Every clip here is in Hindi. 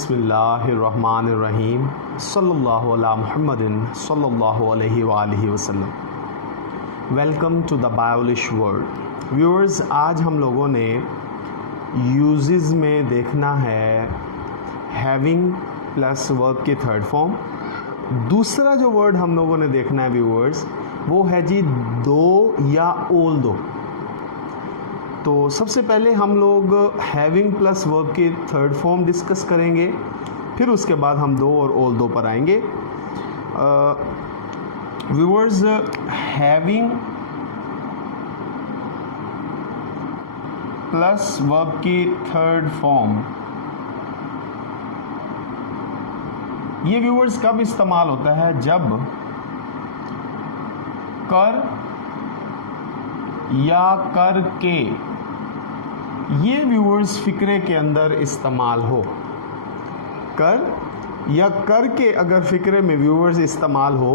बिस्मिल्लाहिर्रहमानिर्रहीम सल्लल्लाहु अला मुहम्मदिन सल्लल्लाहु अलैहि वसल्लम। Welcome to the Biolish world. Viewers, आज हम लोगों ने यूजेस में देखना है हैविंग प्लस वर्ब की थर्ड फॉर्म। दूसरा जो वर्ड हम लोगों ने देखना है व्यूअर्स, वो है जी दो या ओल दो। तो सबसे पहले हम लोग हैविंग प्लस वर्ब की थर्ड फॉर्म डिस्कस करेंगे, फिर उसके बाद हम दो और ऑल दो पर आएंगे। व्यूअर्स, हैविंग प्लस वर्ब की थर्ड फॉर्म ये व्यूअर्स कब इस्तेमाल होता है? जब कर या कर के ये व्यूअर्स फिक्रे के अंदर इस्तेमाल हो। कर या कर के अगर फिक्रे में व्यूअर्स इस्तेमाल हो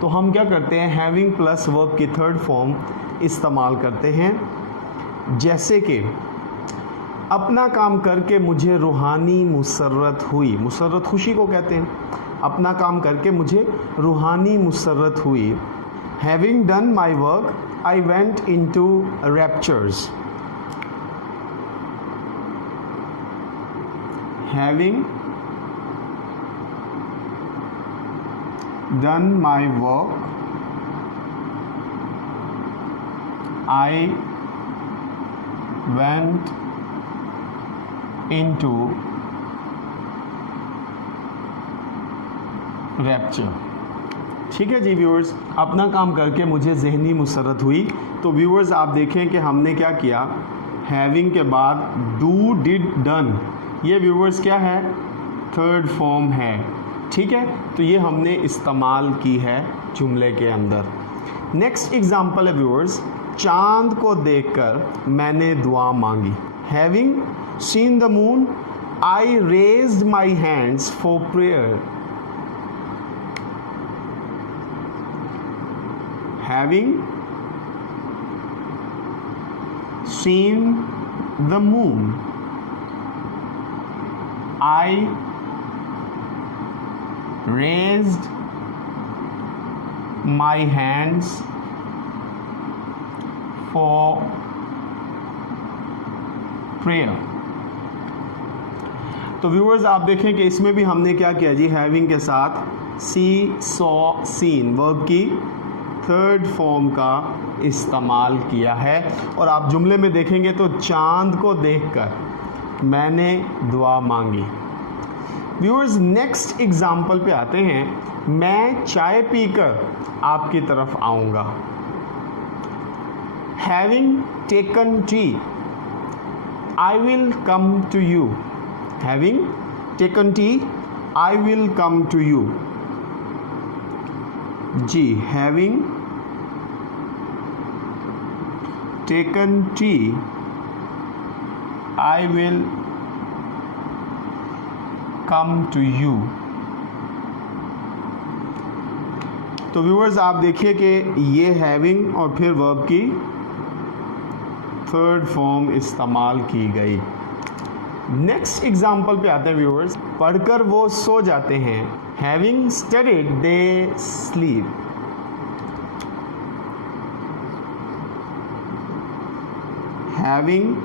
तो हम क्या करते हैं, हैविंग प्लस वर्ब की थर्ड फॉर्म इस्तेमाल करते हैं। जैसे कि अपना काम करके मुझे रूहानी मुसर्रत हुई। मुसर्रत खुशी को कहते हैं। अपना काम करके मुझे रूहानी मुसर्रत हुई। Having done my work I went into raptures. Having done my work, I went into rapture. ठीक है जी व्यूअर्स, अपना काम करके मुझे जहनी मुसरत हुई। तो व्यूअर्स आप देखें कि हमने क्या किया, हैविंग के बाद डू डिड डन, ये व्यूअर्स क्या है, थर्ड फॉर्म है। ठीक है, तो ये हमने इस्तेमाल की है जुमले के अंदर। नेक्स्ट एग्जांपल है व्यूअर्स, चांद को देखकर मैंने दुआ मांगी। Having seen the moon I raised my hands for prayer. Having seen the moon, I raised my hands for prayer. तो व्यूअर्स आप देखें कि इसमें भी हमने क्या किया जी, हैविंग के साथ सी सॉ सीन वर्ब की थर्ड फॉर्म का इस्तेमाल किया है। और आप जुमले में देखेंगे तो चांद को देखकर मैंने दुआ मांगी। व्यूअर्स, नेक्स्ट एग्जाम्पल पे आते हैं। मैं चाय पीकर आपकी तरफ आऊँगा। Having taken tea I will come to you. Having taken tea I will come to you. जी, having taken tea I will come to you. तो व्यूअर्स आप देखिए कि ये हैविंग और फिर वर्ब की थर्ड फॉर्म इस्तेमाल की गई। नेक्स्ट एग्जाम्पल पे आते हैं व्यूअर्स, पढ़कर वो सो जाते हैं। Having studied they sleep. Having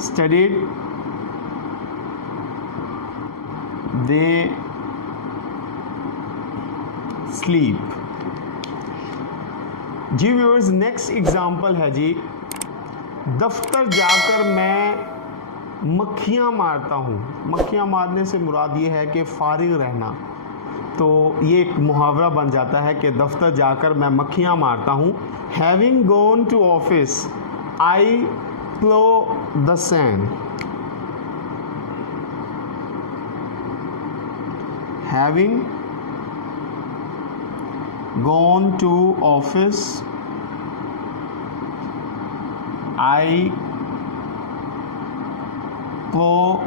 studied they sleep. जी व्यूअर्स, नेक्स्ट एग्जाम्पल है जी, दफ्तर जाकर मैं मक्खियाँ मारता हूँ। मक्खियाँ मारने से मुराद ये है कि फारिग रहना। तो ये एक मुहावरा बन जाता है कि दफ्तर जाकर मैं मक्खियाँ मारता हूँ। Having gone to office I plough the sand. Having gone to office I plough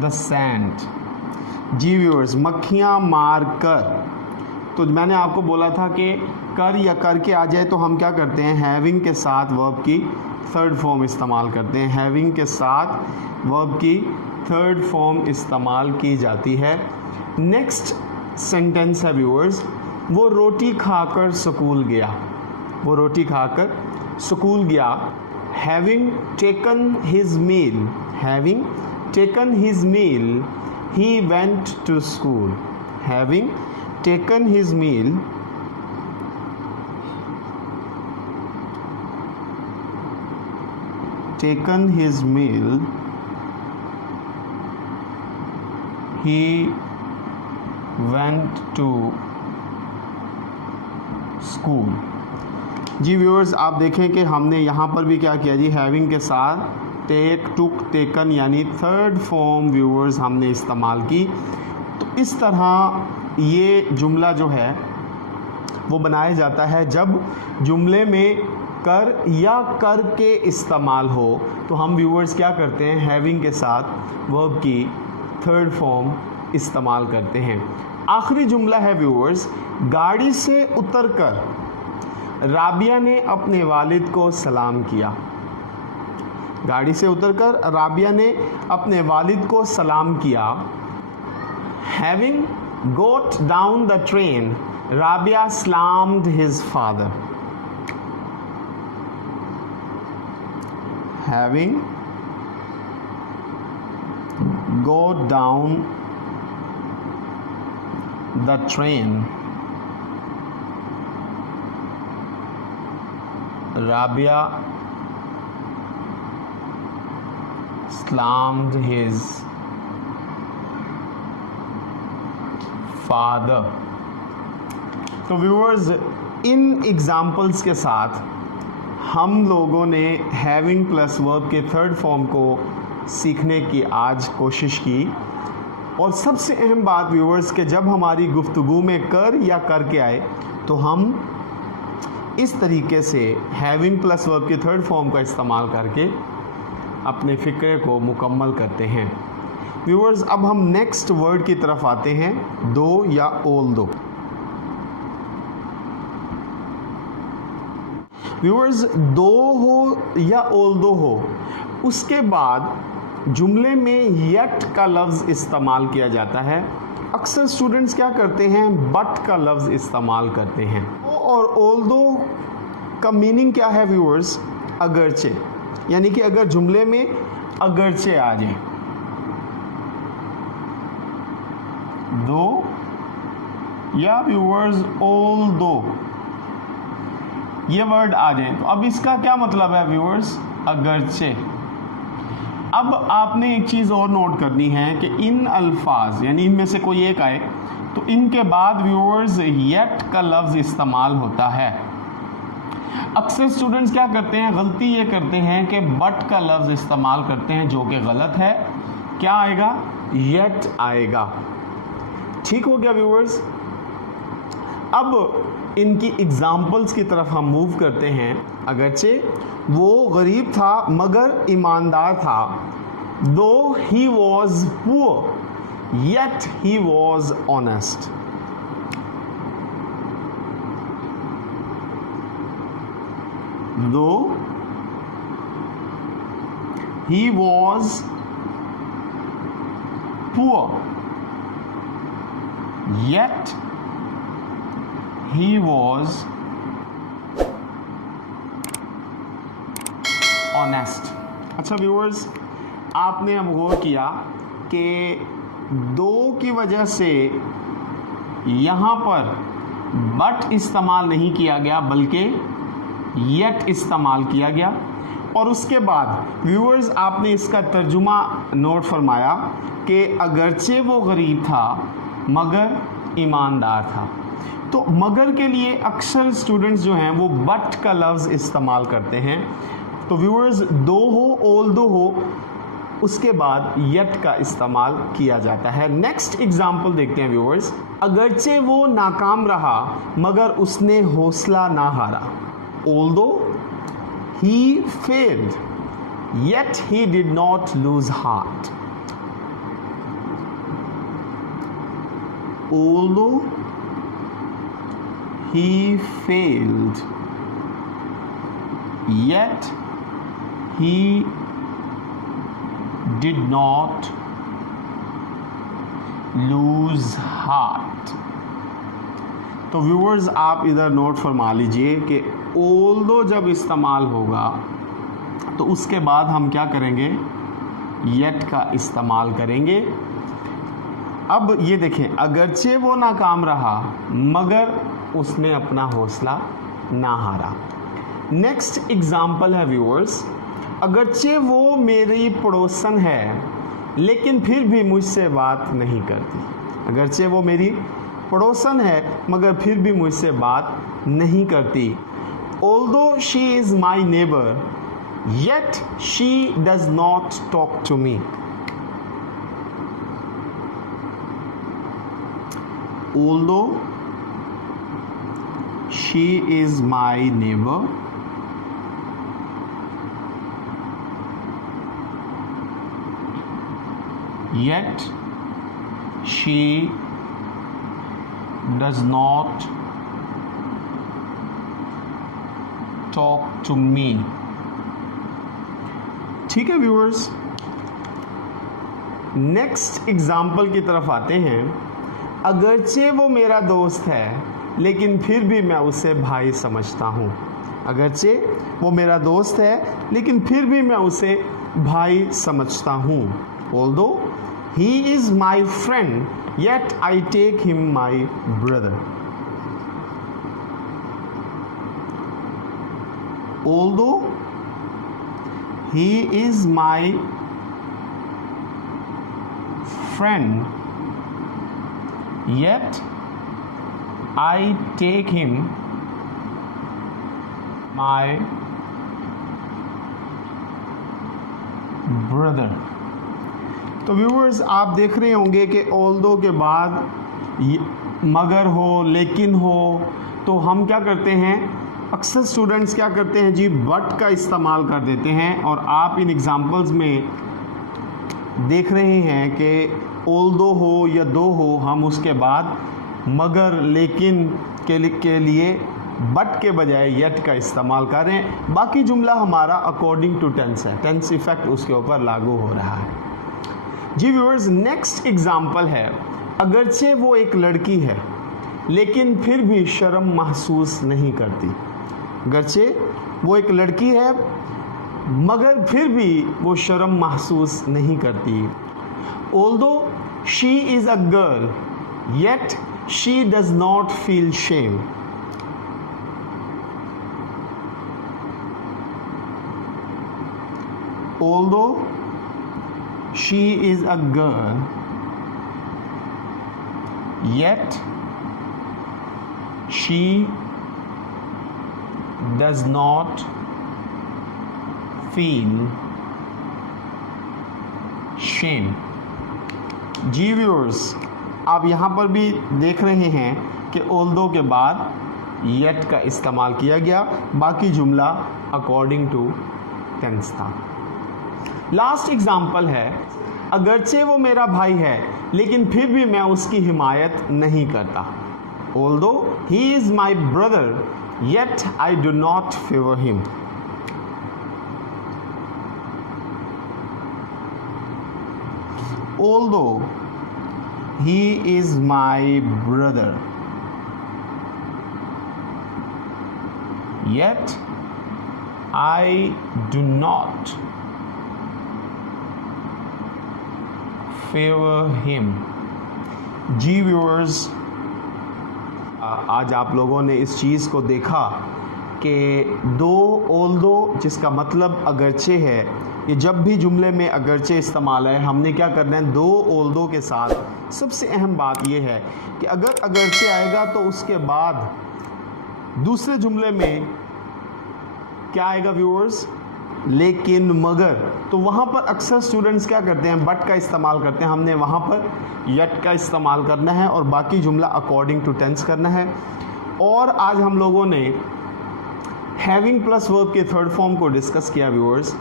the sand. जी व्यूअर्स, मक्खियाँ मार कर, तो मैंने आपको बोला था कि कर या कर के आ जाए तो हम क्या करते हैं, हैविंग के साथ वर्ब की थर्ड फॉर्म इस्तेमाल करते हैं। हैविंग के साथ वर्ब की थर्ड फॉर्म इस्तेमाल की जाती है। नेक्स्ट सेंटेंस है व्यूअर्स, वो रोटी खाकर स्कूल गया। वो रोटी खाकर स्कूल गया। Having taken his meal, having taken his meal he went to school. Having taken his meal taken his meal he went to school। जी व्यूअर्स, आप देखें कि हमने यहाँ पर भी क्या किया जी, हैविंग के साथ टेक, टुक, टेकन यानी थर्ड फॉर्म व्यूअर्स हमने इस्तेमाल की। तो इस तरह ये जुमला जो है वो बनाया जाता है जब जुमले में कर या कर के इस्तेमाल हो तो हम व्यूअर्स क्या करते हैं, हैविंग के साथ वर्ब की थर्ड फॉर्म इस्तेमाल करते हैं। आखिरी जुमला है व्यूअर्स, गाड़ी से उतरकर राबिया ने अपने वालिद को सलाम किया। गाड़ी से उतरकर राबिया ने अपने वालिद को सलाम किया। Having got down the train Rabia salaamed his father. Having got down the train, Rabia slammed his father। तो व्यूअर्स, इन एग्जाम्पल्स के साथ हम लोगों ने हैविंग प्लस वर्ब के थर्ड फॉर्म को सीखने की आज कोशिश की। और सबसे अहम बात व्यूअर्स कि जब हमारी गुफ्तगू में कर या करके आए तो हम इस तरीके से हैविंग प्लस वर्ब के थर्ड फॉर्म का इस्तेमाल करके अपने फ़िक्रे को मुकम्मल करते हैं। व्यूअर्स, अब हम नेक्स्ट वर्ड की तरफ आते हैं, दो या ओल दो। व्यूअर्स, दो हो या ओल दो हो, उसके बाद जुमले में यट का लफ्ज़ इस्तेमाल किया जाता है। अक्सर स्टूडेंट्स क्या करते हैं, बट का लफ्ज़ इस्तेमाल करते हैं। और ओल दो का मीनिंग क्या है व्यूअर्स, अगरचे, यानी कि अगर जुमले में अगरचे आ जाए, दो या व्यूअर्स ओल दो ये वर्ड आ जाए तो अब इसका क्या मतलब है व्यूअर्स, अगरचे। अब आपने एक चीज़ और नोट करनी है कि इन अल्फाज यानी इनमें से कोई एक आए तो इनके बाद व्यूअर्स येट का लफ्ज़ इस्तेमाल होता है। अक्सर स्टूडेंट्स क्या करते हैं, गलती ये करते हैं कि बट का लफ्ज़ इस्तेमाल करते हैं, जो कि गलत है। क्या आएगा, येट आएगा। ठीक हो गया व्यूअर्स। अब इनकी एग्जाम्पल्स की तरफ हम मूव करते हैं। अगरचे वो गरीब था मगर ईमानदार था, though he was poor yet he was honest. Though he was poor yet he was honest। अच्छा व्यूअर्स, आपने अब गौर किया कि दो की वजह से यहाँ पर बट इस्तेमाल नहीं किया गया बल्कि येट इस्तेमाल किया गया। और उसके बाद व्यूअर्स आपने इसका तर्जुमा नोट फरमाया कि अगरचे वो गरीब था मगर ईमानदार था। तो मगर के लिए अक्सर स्टूडेंट्स जो हैं वो बट का लफ्ज़ इस्तेमाल करते हैं। तो व्यूअर्स, दो हो ओल दो हो उसके बाद यट का इस्तेमाल किया जाता है। नेक्स्ट एग्जाम्पल देखते हैं व्यूअर्स। अगरचे वो नाकाम रहा मगर उसने हौसला ना हारा। Although he failed yet he did not lose heart। Although he failed, yet he did not lose heart। तो व्यूअर्स आप इधर नोट फरमा लीजिए कि ऑल्दो जब इस्तेमाल होगा तो उसके बाद हम क्या करेंगे, येट का इस्तेमाल करेंगे। अब ये देखें, अगरचे वो नाकाम रहा मगर उसने अपना हौसला ना हारा। नेक्स्ट एग्जाम्पल है व्यूअर्स, अगरचे वो मेरी पड़ोसन है लेकिन फिर भी मुझसे बात नहीं करती। अगरचे वो मेरी पड़ोसन है मगर फिर भी मुझसे बात नहीं करती। Although she is my neighbor, yet she does not talk to me। Although she is my neighbor, yet she does not talk to me। ठीक है व्यूअर्स, नेक्स्ट एग्जाम्पल की तरफ आते हैं। अगरचे वो मेरा दोस्त है लेकिन फिर भी मैं उसे भाई समझता हूँ। अगरचे वो मेरा दोस्त है लेकिन फिर भी मैं उसे भाई समझता हूँ। Although he is my friend, yet I take him my brother। Although he is my friend, yet I take him my brother। तो व्यूअर्स आप देख रहे होंगे कि ऑल्दो के बाद मगर हो, लेकिन हो, तो हम क्या करते हैं, अक्सर स्टूडेंट्स क्या करते हैं जी, बट का इस्तेमाल कर देते हैं। और आप इन एग्जांपल्स में देख रहे हैं कि ऑल्दो हो या दो हो, हम उसके बाद मगर लेकिन के लिए बट के बजाय येट का इस्तेमाल करें। बाकी जुमला हमारा अकॉर्डिंग टू टेंस है, टेंस इफेक्ट उसके ऊपर लागू हो रहा है। जी व्यूअर्स, नेक्स्ट एग्जाम्पल है, अगरचे वो एक लड़की है लेकिन फिर भी शर्म महसूस नहीं करती। अगरचे वो एक लड़की है मगर फिर भी वो शर्म महसूस नहीं करती। Although she is a girl, yet she does not feel shame। Although she is a girl, yet she does not feel shame। जी व्यूअर्स, आप यहाँ पर भी देख रहे हैं कि ऑल्दो के बाद येट का इस्तेमाल किया गया, बाकी जुमला अकॉर्डिंग टू टेंस था। लास्ट एग्जाम्पल है, अगरचे वो मेरा भाई है लेकिन फिर भी मैं उसकी हिमायत नहीं करता। Although he is my brother, yet I do not favour him. Although he is my brother, yet I do not favor him। जी व्यूअर्स, आज आप लोगों ने इस चीज़ को देखा कि दो ऑल्दो जिसका मतलब अगरचे है, ये जब भी जुमले में अगरचे इस्तेमाल है हमने क्या करना है, दो ऑल्दो के साथ सबसे अहम बात यह है कि अगर अगरचे आएगा तो उसके बाद दूसरे जुमले में क्या आएगा व्यूअर्स, लेकिन मगर। तो वहाँ पर अक्सर स्टूडेंट्स क्या करते हैं, बट का इस्तेमाल करते हैं। हमने वहाँ पर येट का इस्तेमाल करना है और बाकी जुमला अकॉर्डिंग टू टेंस करना है। और आज हम लोगों ने हैविंग प्लस वर्ब के थर्ड फॉर्म को डिस्कस किया व्यूअर्स।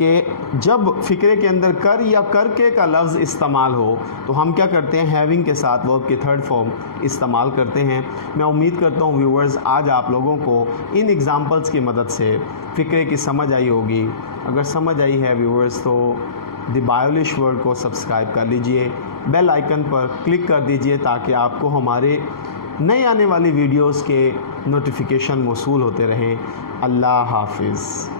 कि जब फ़िक्रे के अंदर कर या करके का लफ्ज़ इस्तेमाल हो तो हम क्या करते हैं, हैविंग के साथ वर्ब की थर्ड फॉर्म इस्तेमाल करते हैं। मैं उम्मीद करता हूँ व्यूअर्स आज आप लोगों को इन एग्ज़ाम्पल्स की मदद से फ़िक्रे की समझ आई होगी। अगर समझ आई है व्यूअर्स तो द बायोलिश वर्ल्ड को सब्सक्राइब कर लीजिए, बेल आइकन पर क्लिक कर दीजिए ताकि आपको हमारे नए आने वाली वीडियोस के नोटिफिकेशन मौसूल होते रहें। अल्लाह हाफिज़।